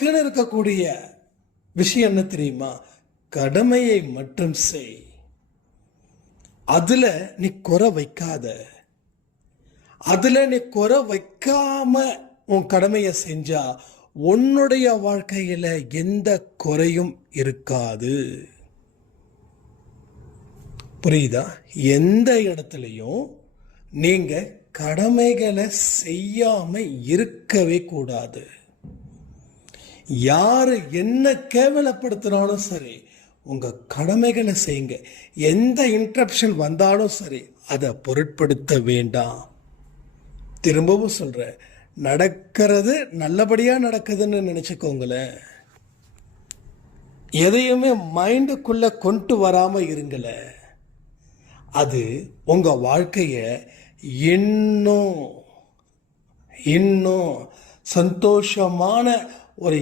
நமக்குன்னு இருக்கக்கூடிய விஷயம் என்ன தெரியுமா? கடமையை மட்டும் செய். அதுல நீ குறை வைக்காத. அதுல நீ குறை வைக்காம உன் கடமையை செஞ்சா உன்னுடைய வாழ்க்கையில எந்த குறையும் இருக்காது. புரியுதா? எந்த இடத்துலையும் நீங்க கடமைகளை செய்யாம இருக்கவே கூடாது. யாரு என்ன கேவலப்படுத்தினாலும் சரி, உங்க கடமைகளை செய்யுங்க. எந்த இன்டரப்ஷன் வந்தாலும் சரி, அதை பொருட்படுத்த வேண்டாம். திரும்பவும் சொல்றேன், நடக்கிறது நல்லபடியா நடக்குதுன்னு நினைச்சுக்கோங்களேன். எதையுமே மைண்டுக்குள்ள கொண்டு வராம இருங்கள. அது உங்க வாழ்க்கைய இன்னும் இன்னும் சந்தோஷமான ஒரு